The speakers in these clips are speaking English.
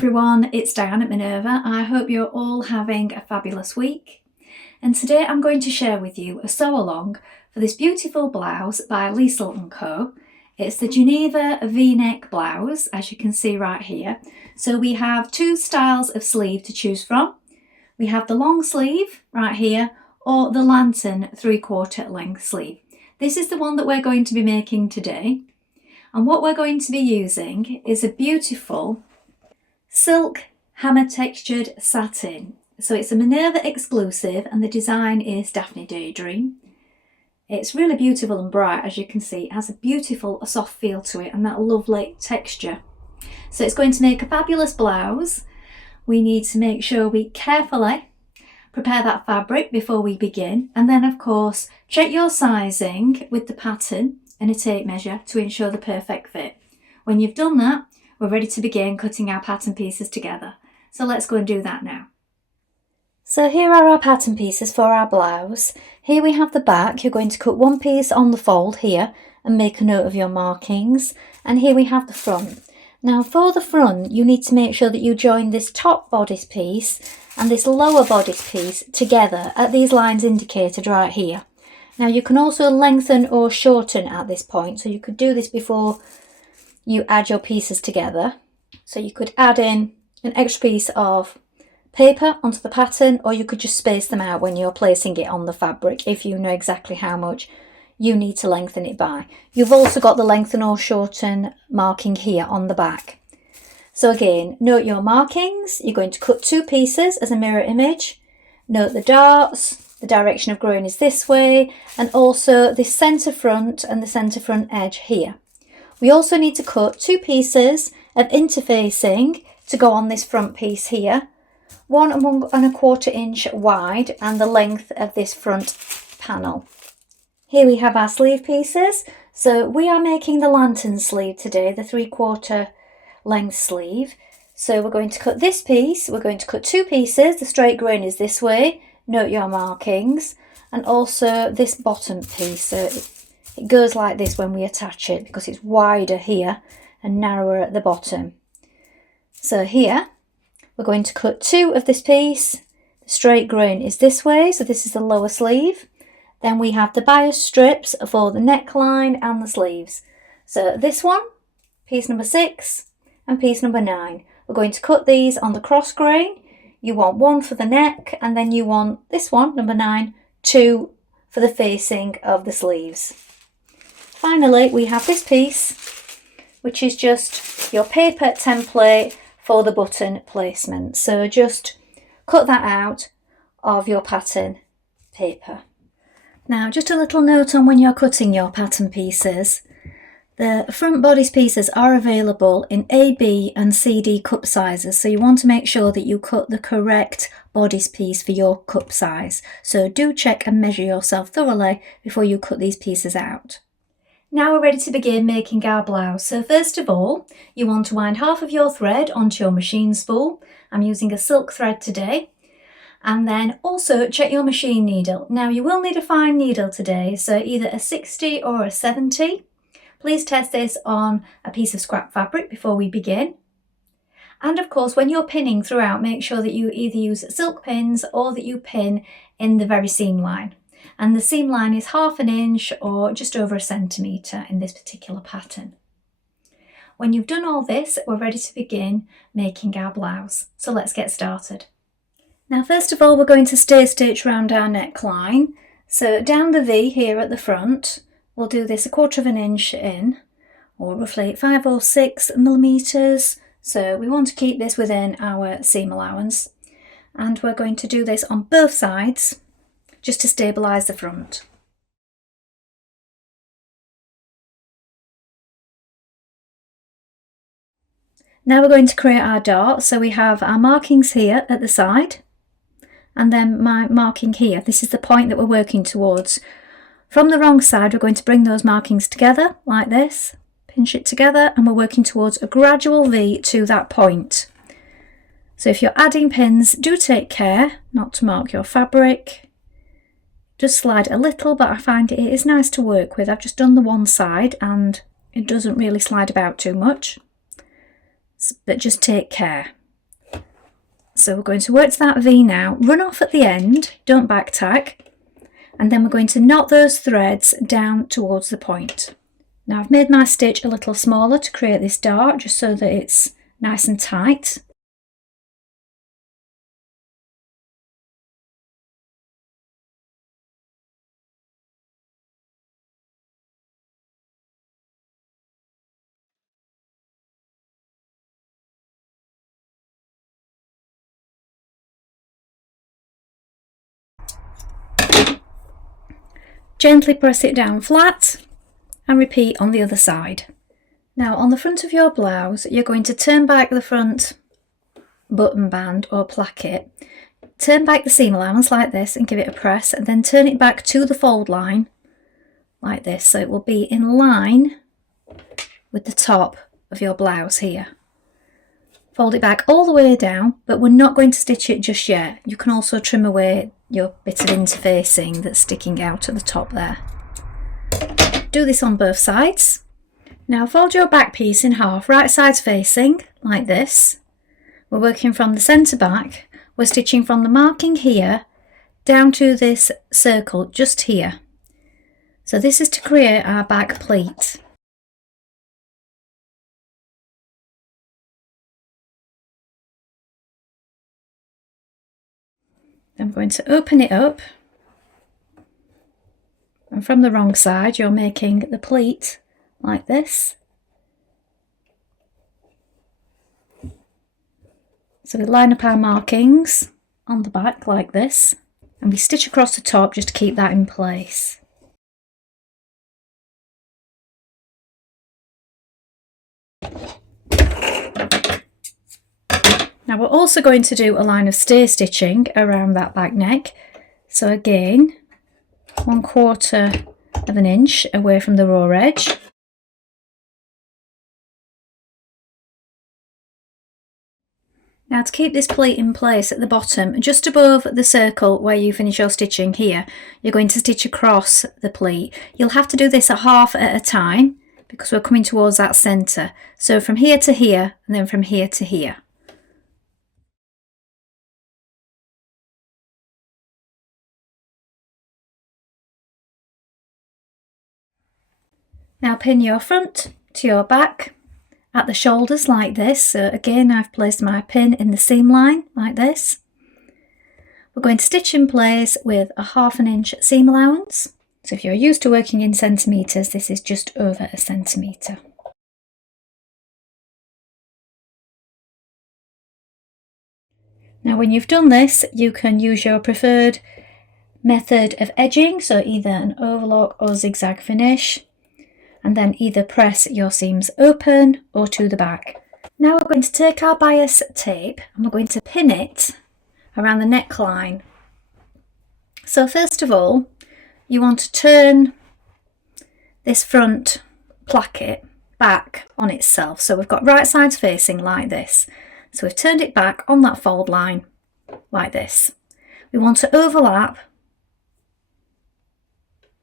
everyone, it's Dianne at Minerva. I hope you're all having a fabulous week. And today I'm going to share with you a sew along for this beautiful blouse by Liesl Co. It's the Geneva V-neck blouse, as you can see right here. So we have two styles of sleeve to choose from. We have the long sleeve right here or the lantern 3/4 length sleeve. This is the one that we're going to be making today. And what we're going to be using is a beautiful silk hammer textured satin. So it's a Minerva exclusive and the design is Daphne Daydream. It's really beautiful and bright, as you can see. It has a beautiful soft feel to it and that lovely texture. So it's going to make a fabulous blouse. We need to make sure we carefully prepare that fabric before we begin, and then of course check your sizing with the pattern and a tape measure to ensure the perfect fit. When you've done that, we're ready to begin cutting our pattern pieces together. So let's go and do that now. So here are our pattern pieces for our blouse. Here we have the back. You're going to cut one piece on the fold here and make a note of your markings. And here we have the front. Now for the front, you need to make sure that you join this top bodice piece and this lower bodice piece together at these lines indicated right here. Now you can also lengthen or shorten at this point, so you could do this before you add your pieces together. So you could add in an extra piece of paper onto the pattern, or you could just space them out when you're placing it on the fabric if you know exactly how much you need to lengthen it by. You've also got the lengthen or shorten marking here on the back. So again, note your markings. You're going to cut two pieces as a mirror image. Note the darts. The direction of growing is this way, and also this centre front and the centre front edge here. We also need to cut two pieces of interfacing to go on this front piece here, 1¼ inch wide and the length of this front panel. Here we have our sleeve pieces. So we are making the lantern sleeve today, the 3/4 length sleeve. So we're going to cut this piece, we're going to cut two pieces, the straight grain is this way, note your markings, and also this bottom piece. So it goes like this when we attach it because it's wider here and narrower at the bottom. So here we're going to cut two of this piece, the straight grain is this way, so this is the lower sleeve. Then we have the bias strips for the neckline and the sleeves. So this one, piece number 6 and piece number 9. We're going to cut these on the cross grain. You want one for the neck, and then you want this one, number 9, 2 for the facing of the sleeves. Finally, we have this piece, which is just your paper template for the button placement. So just cut that out of your pattern paper. Now, just a little note on when you're cutting your pattern pieces. The front bodice pieces are available in A, B and CD cup sizes, so you want to make sure that you cut the correct bodice piece for your cup size. So do check and measure yourself thoroughly before you cut these pieces out. Now we're ready to begin making our blouse. So first of all, you want to wind half of your thread onto your machine spool. I'm using a silk thread today. And then also check your machine needle. Now you will need a fine needle today, so either a 60 or a 70. Please test this on a piece of scrap fabric before we begin. And of course, when you're pinning throughout, make sure that you either use silk pins or that you pin in the very seam line. And the seam line is 1/2 inch or just over 1 centimetre in this particular pattern. When you've done all this, we're ready to begin making our blouse. So let's get started. Now first of all, we're going to stay stitch round our neckline. So down the V here at the front, we'll do this 1/4 inch in, or roughly 5 or 6 millimetres. So we want to keep this within our seam allowance. And we're going to do this on both sides, just to stabilise the front. Now we're going to create our dart. So we have our markings here at the side, and then my marking here. This is the point that we're working towards. From the wrong side, we're going to bring those markings together like this, pinch it together, and we're working towards a gradual V to that point. So if you're adding pins, do take care not to mark your fabric. Just slide a little, but I find it is nice to work with. I've just done the one side and it doesn't really slide about too much, but just take care. So we're going to work to that V now, run off at the end, don't back tack, and then we're going to knot those threads down towards the point. Now I've made my stitch a little smaller to create this dart, just so that it's nice and tight. Gently press it down flat and repeat on the other side. Now on the front of your blouse, you're going to turn back the front button band or placket, turn back the seam allowance like this and give it a press, and then turn it back to the fold line like this, so it will be in line with the top of your blouse here. Fold it back all the way down, but we're not going to stitch it just yet. You can also trim away your bit of interfacing that's sticking out at the top there. Do this on both sides. Now fold your back piece in half, right sides facing, like this. We're working from the centre back. We're stitching from the marking here down to this circle just here. So this is to create our back pleat. I'm going to open it up, and from the wrong side you're making the pleat like this. So we line up our markings on the back like this, and we stitch across the top just to keep that in place. Now we're also going to do a line of stay stitching around that back neck. So again, 1/4 of an inch away from the raw edge. Now to keep this pleat in place at the bottom, just above the circle where you finish your stitching here, you're going to stitch across the pleat. You'll have to do this a half at a time because we're coming towards that centre. So from here to here, and then from here to here. Now pin your front to your back at the shoulders like this. So again, I've placed my pin in the seam line like this. We're going to stitch in place with a 1/2 inch seam allowance. So if you're used to working in centimetres, this is just over a centimetre. Now when you've done this, you can use your preferred method of edging, so either an overlock or zigzag finish, and then either press your seams open or to the back. Now we're going to take our bias tape and we're going to pin it around the neckline. So first of all, you want to turn this front placket back on itself. So we've got right sides facing like this. So we've turned it back on that fold line like this. We want to overlap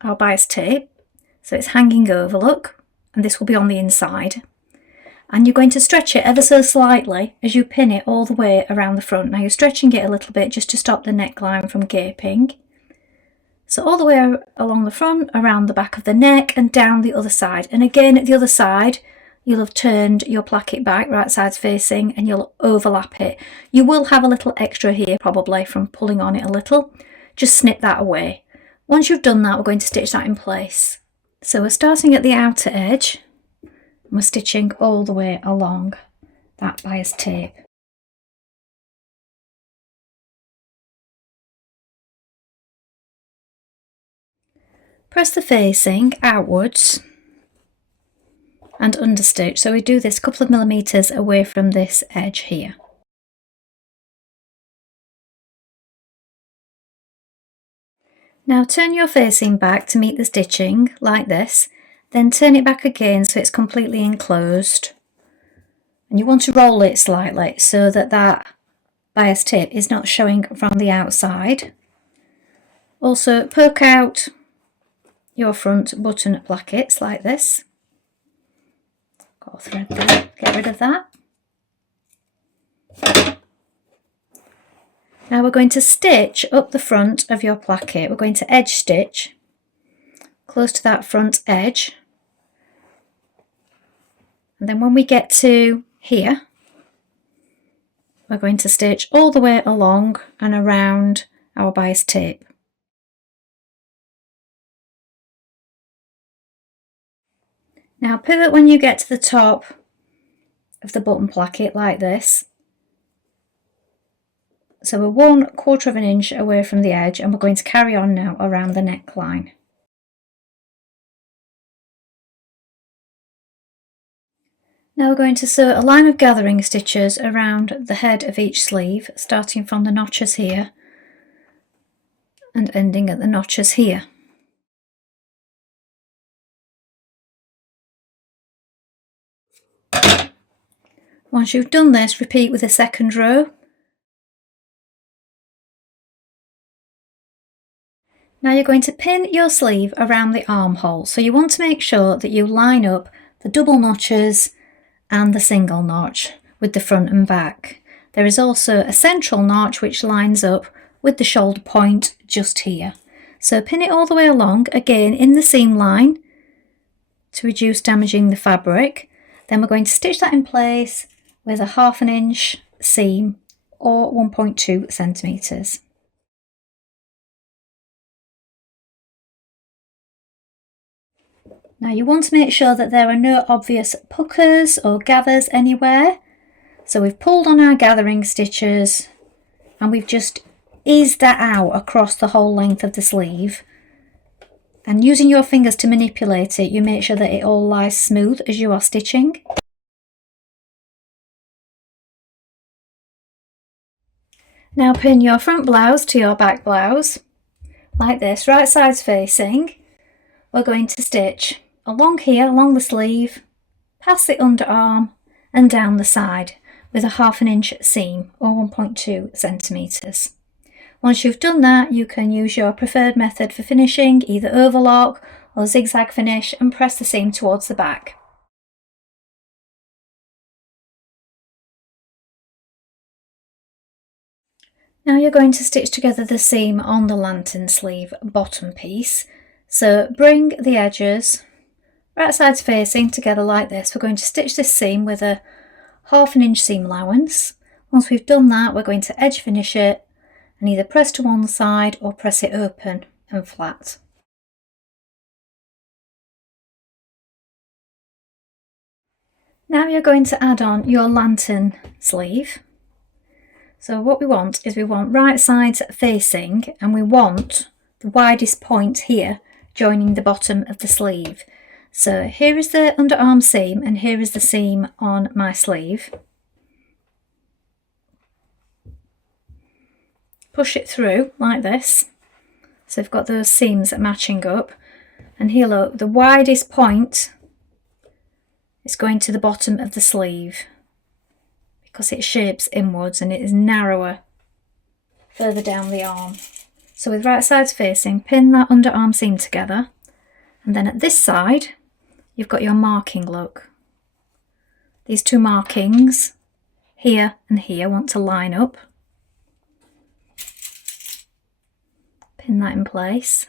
our bias tape. So it's hanging over, look, and this will be on the inside. And you're going to stretch it ever so slightly as you pin it all the way around the front. Now you're stretching it a little bit just to stop the neckline from gaping. So all the way along the front, around the back of the neck and down the other side. And again at the other side, you'll have turned your placket back, right sides facing, and you'll overlap it. You will have a little extra here probably from pulling on it a little. Just snip that away. Once you've done that, we're going to stitch that in place. So we're starting at the outer edge and we're stitching all the way along that bias tape. Press the facing outwards and understitch. So we do this a couple of millimetres away from this edge here. Now turn your facing back to meet the stitching like this, then turn it back again so it's completely enclosed. And you want to roll it slightly so that that bias tape is not showing from the outside. Also poke out your front button plackets like this. Got a thread there, get rid of that. Now we're going to stitch up the front of your placket. We're going to edge stitch close to that front edge. And then when we get to here, we're going to stitch all the way along and around our bias tape. Now pivot when you get to the top of the button placket like this. So we're 1/4 of an inch away from the edge, and we're going to carry on now around the neckline. Now we're going to sew a line of gathering stitches around the head of each sleeve, starting from the notches here and ending at the notches here. Once you've done this, repeat with the second row. Now you're going to pin your sleeve around the armhole, so you want to make sure that you line up the double notches and the single notch with the front and back. There is also a central notch which lines up with the shoulder point just here. So pin it all the way along, again in the seam line to reduce damaging the fabric. Then we're going to stitch that in place with a 1/2 inch seam or 1.2 centimetres. Now you want to make sure that there are no obvious puckers or gathers anywhere. So we've pulled on our gathering stitches and we've just eased that out across the whole length of the sleeve. And using your fingers to manipulate it, you make sure that it all lies smooth as you are stitching. Now pin your front blouse to your back blouse, like this, right sides facing. We're going to stitch along here, along the sleeve, past the underarm and down the side with a 1/2 inch seam or 1.2 centimetres. Once you've done that, you can use your preferred method for finishing, either overlock or zigzag finish, and press the seam towards the back. Now you're going to stitch together the seam on the lantern sleeve bottom piece. So bring the edges right sides facing together like this. We're going to stitch this seam with a 1/2 inch seam allowance. Once we've done that, we're going to edge finish it and either press to one side or press it open and flat. Now you're going to add on your lantern sleeve. So what we want is we want right sides facing, and we want the widest point here joining the bottom of the sleeve. So here is the underarm seam and here is the seam on my sleeve. Push it through like this. So I've got those seams matching up, and here look, the widest point is going to the bottom of the sleeve because it shapes inwards and it is narrower further down the arm. So with right sides facing, pin that underarm seam together, and then at this side you've got your marking look. These two markings here and here want to line up. Pin that in place.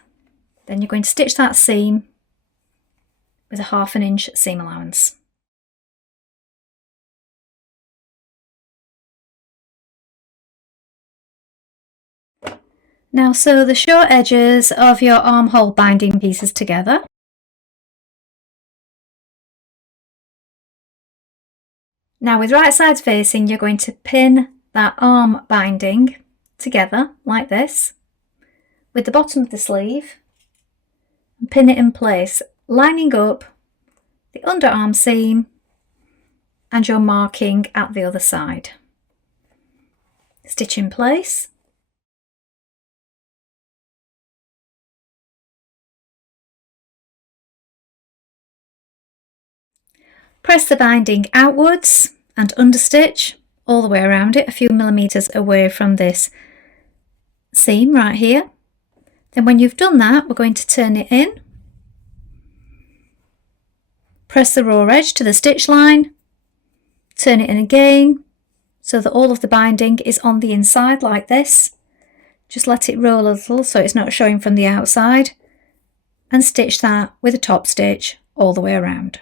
Then you're going to stitch that seam with a 1/2 inch seam allowance. Now sew the short edges of your armhole binding pieces together. Now with right sides facing, you're going to pin that arm binding together like this with the bottom of the sleeve and pin it in place, lining up the underarm seam and your marking at the other side. Stitch in place. Press the binding outwards and understitch all the way around it, a few millimetres away from this seam right here. Then when you've done that, we're going to turn it in. Press the raw edge to the stitch line, turn it in again, so that all of the binding is on the inside like this. Just let it roll a little so it's not showing from the outside, and stitch that with a top stitch all the way around.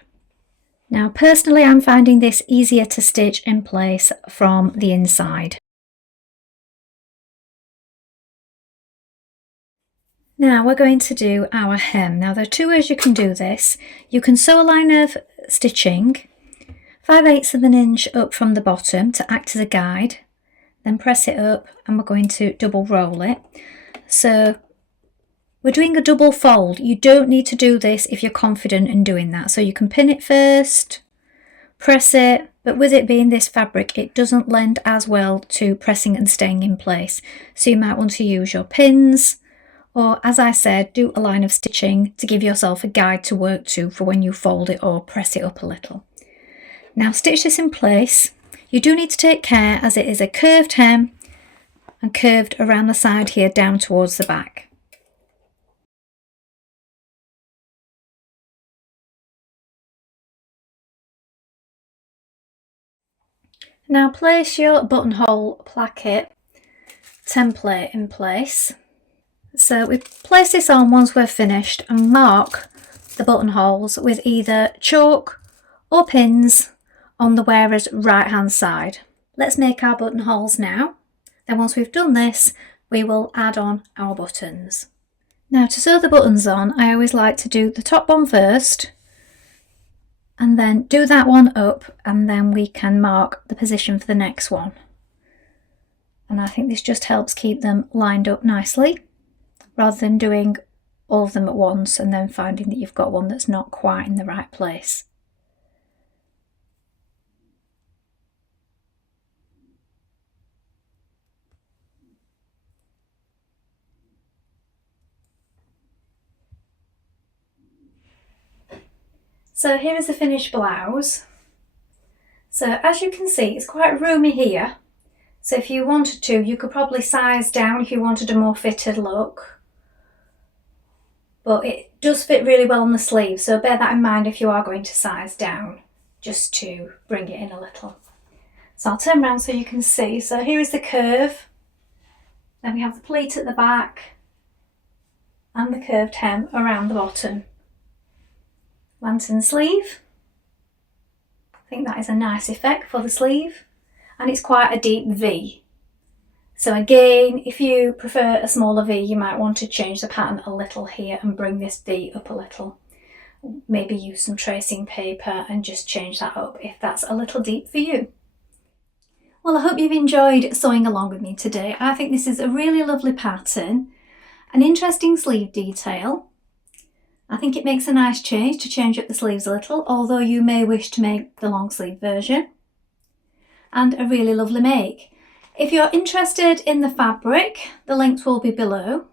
Now personally I'm finding this easier to stitch in place from the inside. Now we're going to do our hem. Now there are two ways you can do this. You can sew a line of stitching 5/8 of an inch up from the bottom to act as a guide, then press it up, and we're going to double roll it. So we're doing a double fold. You don't need to do this if you're confident in doing that. So you can pin it first, press it, but with it being this fabric, it doesn't lend as well to pressing and staying in place. So you might want to use your pins, or as I said, do a line of stitching to give yourself a guide to work to for when you fold it or press it up a little. Now stitch this in place. You do need to take care as it is a curved hem and curved around the side here down towards the back. Now place your buttonhole placket template in place. So we place this on once we're finished and mark the buttonholes with either chalk or pins on the wearer's right hand side. Let's make our buttonholes now. Then once we've done this, we will add on our buttons. Now to sew the buttons on, I always like to do the top one first, and then do that one up, and then we can mark the position for the next one. And I think this just helps keep them lined up nicely, rather than doing all of them at once and then finding that you've got one that's not quite in the right place. So here is the finished blouse. So as you can see, it's quite roomy here. So if you wanted to, you could probably size down if you wanted a more fitted look. But it does fit really well on the sleeve, so bear that in mind if you are going to size down, just to bring it in a little. So I'll turn around so you can see. So here is the curve. Then we have the pleat at the back and the curved hem around the bottom. Lantern sleeve. I think that is a nice effect for the sleeve, and it's quite a deep V. So again, if you prefer a smaller V, you might want to change the pattern a little here and bring this V up a little. Maybe use some tracing paper and just change that up if that's a little deep for you. Well, I hope you've enjoyed sewing along with me today. I think this is a really lovely pattern, an interesting sleeve detail. I think it makes a nice change to change up the sleeves a little, although you may wish to make the long sleeve version. And a really lovely make. If you're interested in the fabric, the links will be below.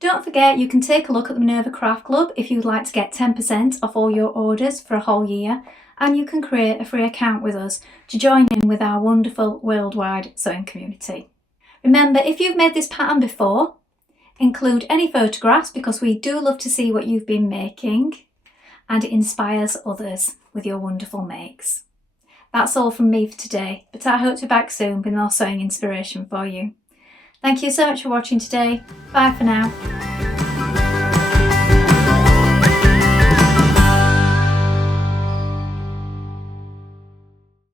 Don't forget you can take a look at the Minerva Craft Club if you'd like to get 10% off all your orders for a whole year, and you can create a free account with us to join in with our wonderful worldwide sewing community. Remember, if you've made this pattern before, include any photographs because we do love to see what you've been making, and it inspires others with your wonderful makes. That's all from me for today, but I hope to be back soon with more sewing inspiration for you. Thank you so much for watching today. Bye for now.